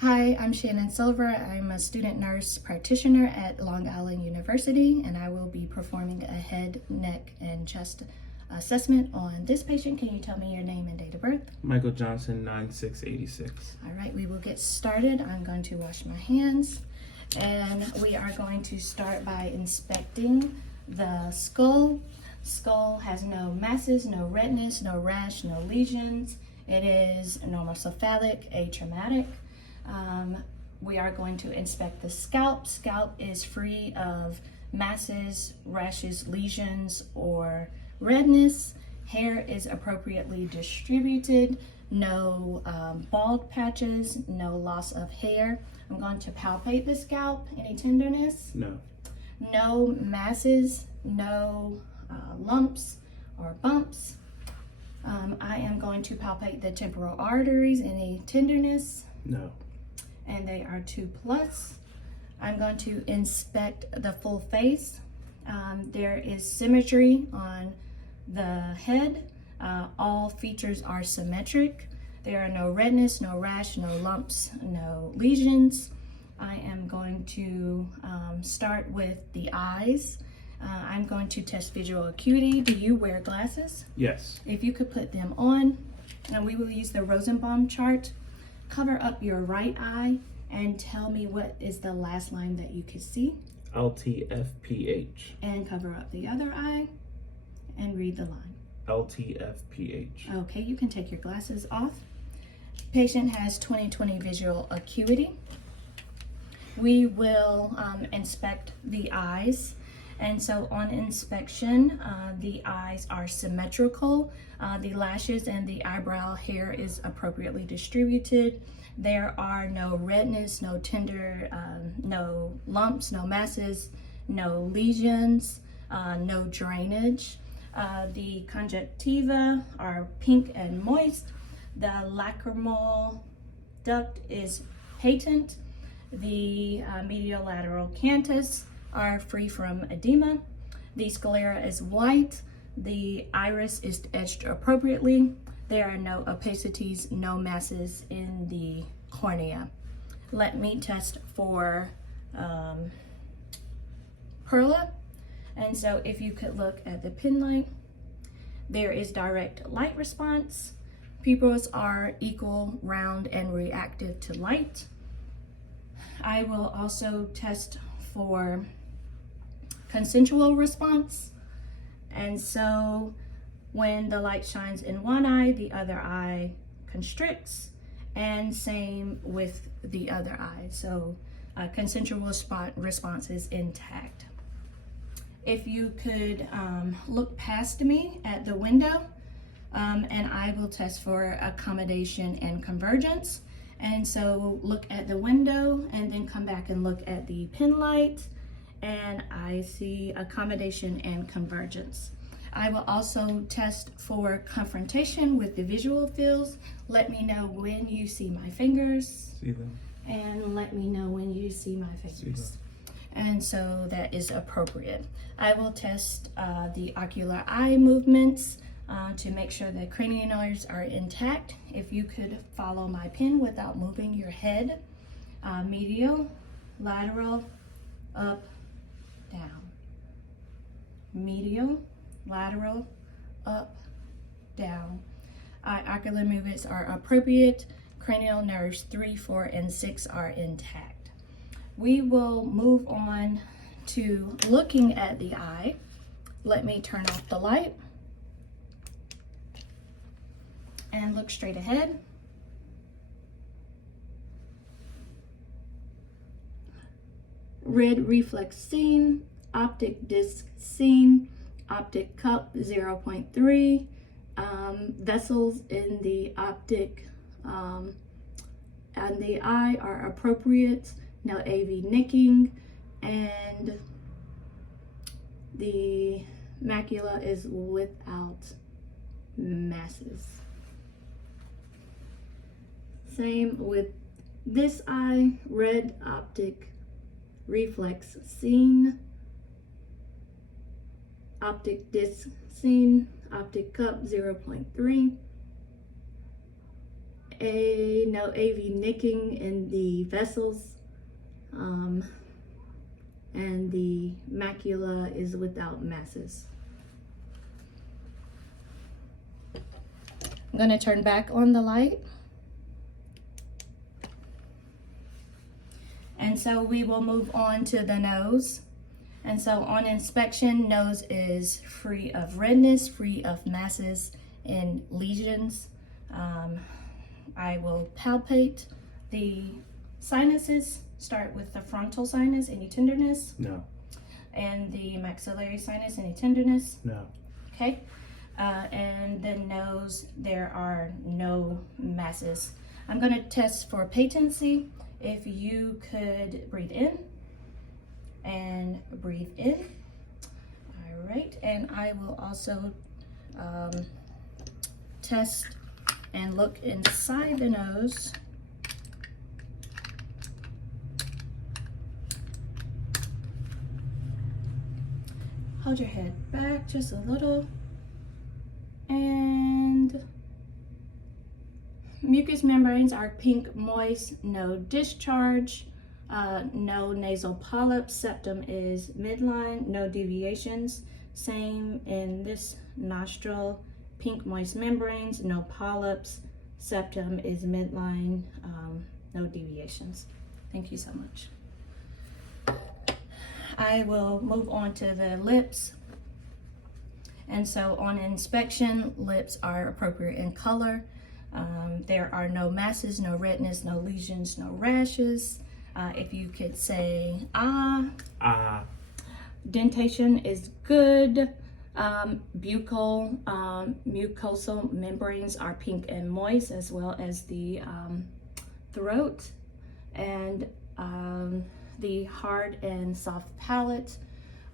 Hi, I'm Shannon Silver. I'm a student nurse practitioner at Long Island University, and I will be performing a head, neck, and chest assessment on this patient. Can you tell me your name and date of birth? Michael Johnson, 9686. All right, we will get started. I'm going to wash my hands, and we are going to start by inspecting the skull. Skull has no masses, no redness, no rash, no lesions. It is normocephalic, atraumatic. We are going to inspect the scalp. Scalp is free of masses, rashes, lesions, or redness. Hair is appropriately distributed. No bald patches, no loss of hair. I'm going to palpate the scalp. Any tenderness? No. No masses, no lumps or bumps. I am going to palpate the temporal arteries. Any tenderness? No. And they are 2+. I'm going to inspect the full face. There is symmetry on the head. All features are symmetric. There are no redness, no rash, no lumps, no lesions. I am going to start with the eyes. I'm going to test visual acuity. Do you wear glasses? Yes. If you could put them on, and we will use the Rosenbaum chart. Cover up your right eye and tell me what is the last line that you could see. LTFPH. And cover up the other eye and read the line. LTFPH. Okay, you can take your glasses off. Patient has 20/20 visual acuity. We will inspect the eyes. And so on inspection, the eyes are symmetrical. The lashes and the eyebrow hair is appropriately distributed. There are no redness, no tender, no lumps, no masses, no lesions, no drainage. The conjunctiva are pink and moist. The lacrimal duct is patent. The mediolateral canthus are free from edema. The sclera is white. The iris is etched appropriately. There are no opacities, no masses in the cornea. Let me test for Perla. And so if you could look at the pin light, there is direct light response. Pupils are equal, round, and reactive to light. I will also test for consensual response. And so when the light shines in one eye, the other eye constricts, and same with the other eye. So consensual response is intact. If you could look past me at the window, and I will test for accommodation and convergence. And so look at the window and then come back and look at the pin light, and I see accommodation and convergence. I will also test for confrontation with the visual fields. Let me know when you see my fingers. See them. And let me know when you see my fingers. And so that is appropriate. I will test the ocular eye movements to make sure the cranial nerves are intact. If you could follow my pin without moving your head. Medial, lateral, up, down. Medial, lateral, up, down. Ocular movements are appropriate. Cranial nerves 3, 4, and 6 are intact. We will move on to looking at the eye. Let me turn off the light and look straight ahead. Red reflex seen, optic disc seen, optic cup 0.3, vessels in the optic and the eye are appropriate. No AV nicking, and the macula is without masses. Same with this eye, red optic reflex seen, optic disc seen, optic cup 0.3, no AV nicking in the vessels, and the macula is without masses. I'm going to turn back on the light. And so we will move on to the nose. And so on inspection, nose is free of redness, free of masses and lesions. I will palpate the sinuses. Start with the frontal sinus, any tenderness? No. And the maxillary sinus, any tenderness? No. Okay. And the nose, there are no masses. I'm going to test for patency. If you could breathe in and breathe in. All right. And I will also test and look inside the nose. Hold your head back just a little. And mucous membranes are pink, moist, no discharge, no nasal polyps, septum is midline, no deviations. Same in this nostril, pink, moist membranes, no polyps, septum is midline, no deviations. Thank you so much. I will move on to the lips. And so on inspection, lips are appropriate in color. There are no masses, no redness, no lesions, no rashes. If you could say ah. Ah. Dentation is good. Buccal, mucosal membranes are pink and moist, as well as the throat. And the hard and soft palate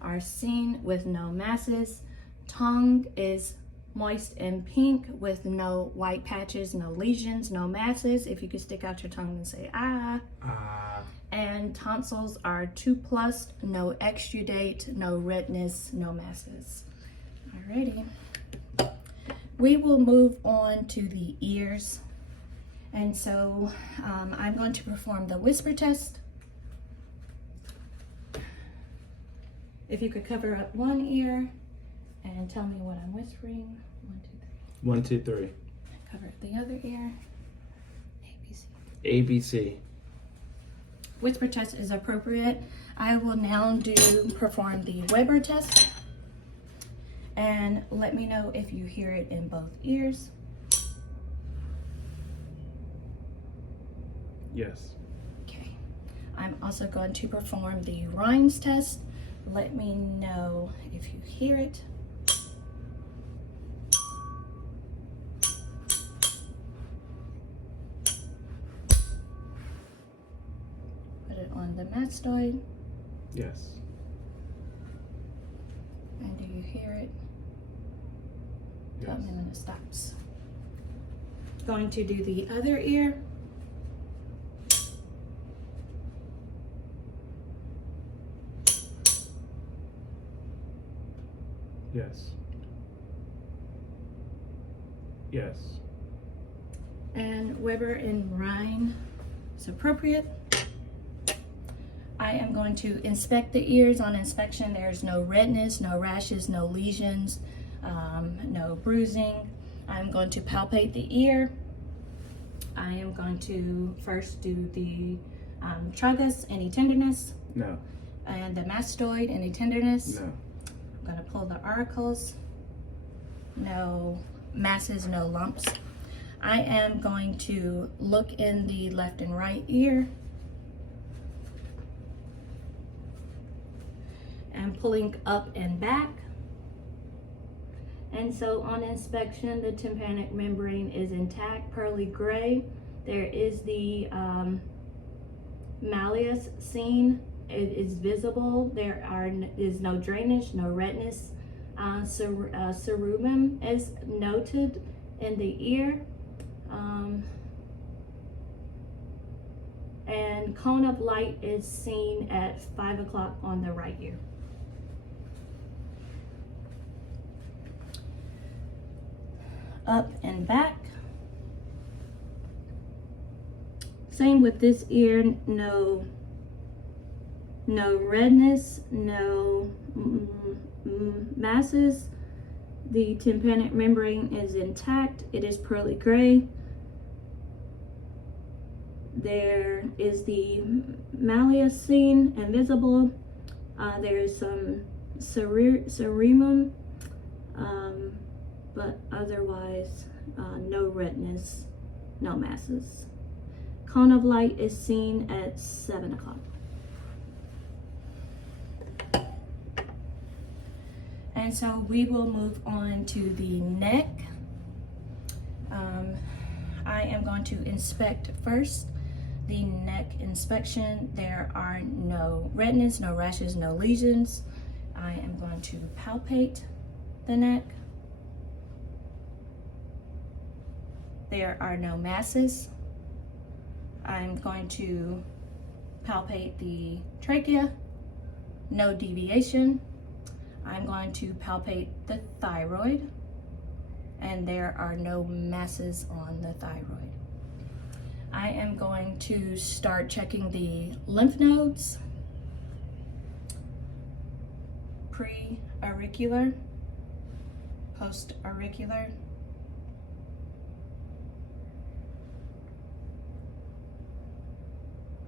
are seen with no masses. Tongue is moist and pink with no white patches, no lesions, no masses. If you could stick out your tongue and say ah. Ah. And tonsils are 2+, no exudate, no redness, no masses. Alrighty. We will move on to the ears. And so I'm going to perform the whisper test. If you could cover up one ear and tell me what I'm whispering. 1, 2, 3. 1, 2, 3. Cover up the other ear. ABC. ABC. Whisper test is appropriate. I will now perform the Weber test. And let me know if you hear it in both ears. Yes. Okay. I'm also going to perform the Rhines test. Let me know if you hear it. Put it on the mastoid. Yes. And do you hear it? Tell me when it stops. Going to do the other ear. Yes. Yes. And Weber and Rhine is appropriate. I am going to inspect the ears. On inspection, there's no redness, no rashes, no lesions, no bruising. I'm going to palpate the ear. I am going to first do the tragus, any tenderness. No. And the mastoid, any tenderness. No. I'm going to pull the auricles. No masses, no lumps. I am going to look in the left and right ear. And pulling up and back. And so on inspection, the tympanic membrane is intact, pearly gray. There is the malleus seen. It is visible. There is no drainage, no redness. Cerumen is noted in the ear. And cone of light is seen at 5 o'clock on the right ear. Up and back. Same with this ear, no redness, no masses. The tympanic membrane is intact. It is pearly gray. There is the malleus seen and visible. There is some cerebrum, but otherwise no redness, no masses. Cone of light is seen at 7 o'clock. And so we will move on to the neck. I am going to inspect first the neck inspection. There are no redness, no rashes, no lesions. I am going to palpate the neck. There are no masses. I'm going to palpate the trachea, no deviation. I'm going to palpate the thyroid, and there are no masses on the thyroid. I am going to start checking the lymph nodes, pre-auricular, post-auricular,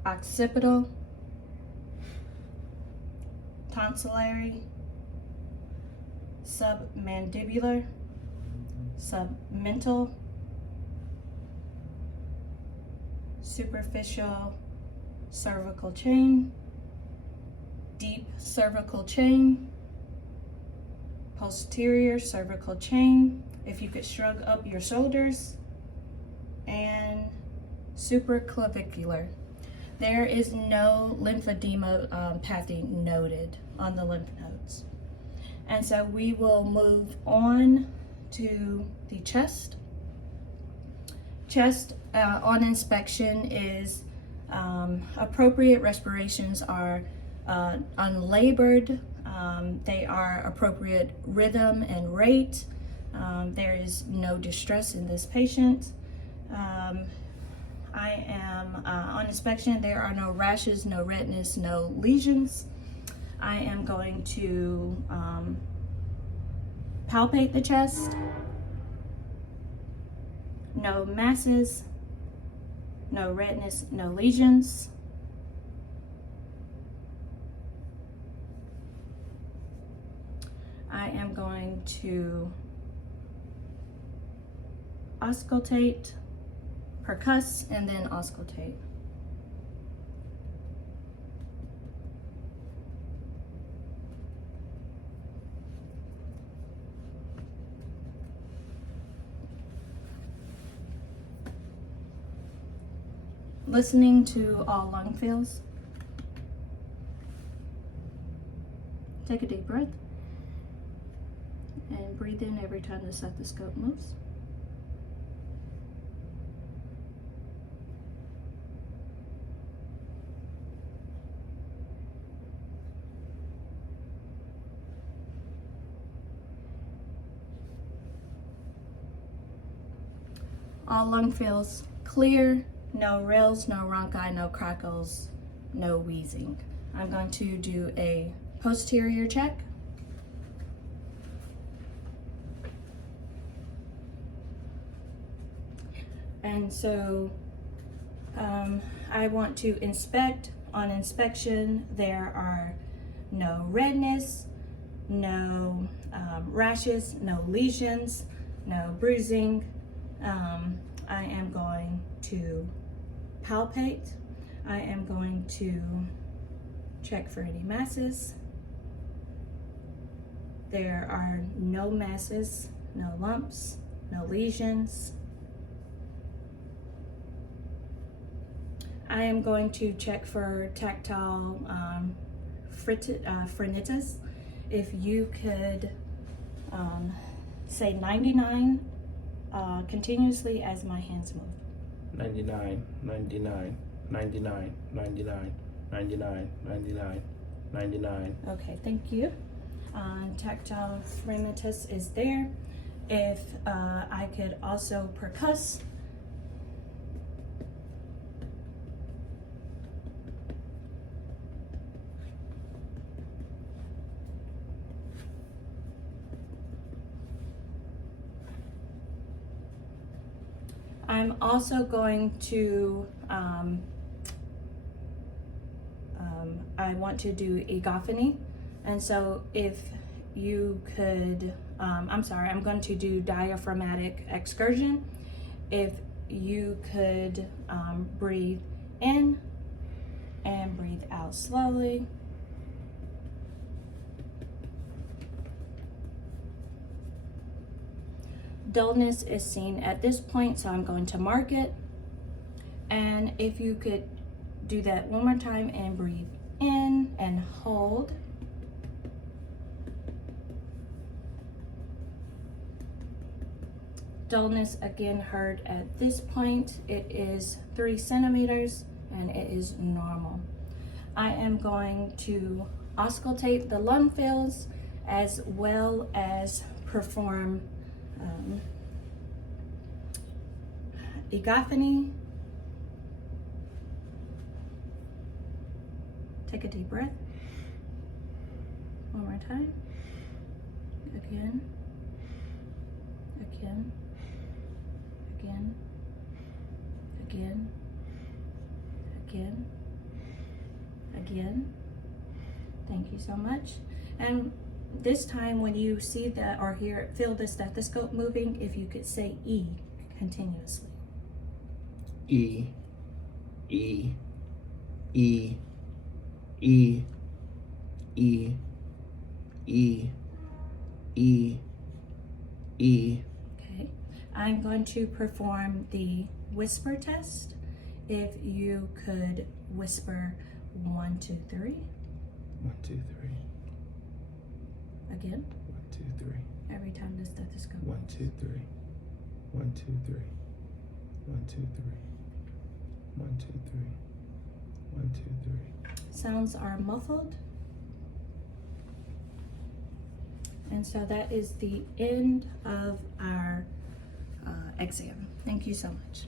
occipital, tonsillary, submandibular, submental, superficial cervical chain, deep cervical chain, posterior cervical chain, if you could shrug up your shoulders, and supraclavicular. There is no lymphodemopathy noted on the lymph nodes. And so we will move on to the chest. Chest on inspection is appropriate respirations are unlabored. They are appropriate rhythm and rate. There is no distress in this patient. I am on inspection. There are no rashes, no redness, no lesions. I am going to palpate the chest. No masses, no redness, no lesions. I am going to auscultate, percuss, and then auscultate. Listening to all lung fills. Take a deep breath and breathe in every time the stethoscope moves. All lung fills clear. No rills, no rhonchi, no crackles, no wheezing. I'm going to do a posterior check. And so I want to inspect. On inspection, there are no redness, no rashes, no lesions, no bruising. I am going to palpate. I am going to check for any masses. There are no masses, no lumps, no lesions. I am going to check for tactile phrenitis. If you could say 99 continuously as my hands move. 99, 99, 99, 99, 99, 99, 99. Okay, thank you. Tactile phrenitis is there. If I could also percuss. I'm also going to, I want to do egophony. And so if you could, I'm going to do diaphragmatic excursion. If you could breathe in and breathe out slowly. Dullness is seen at this point, so I'm going to mark it. And if you could do that one more time and breathe in and hold. Dullness again heard at this point. It is 3 centimeters and it is normal. I am going to auscultate the lung fills as well as perform egophony. Take a deep breath. One more time. Again. Again. Again. Again. Again. Again. Thank you so much. And this time when you see that or feel the stethoscope moving, if you could say E continuously. E, E, E, E, E, E, E, E. Okay. I'm going to perform the whisper test. If you could whisper 1, 2, 3. 1, 2, 3. Again. 1, 2, 3. Every time the stethoscope. 1, 2, 3. 1, 2, 3. 1, 2, 3. 1, 2, 3. 1, 2, 3. Sounds are muffled. And so that is the end of our exam. Thank you so much.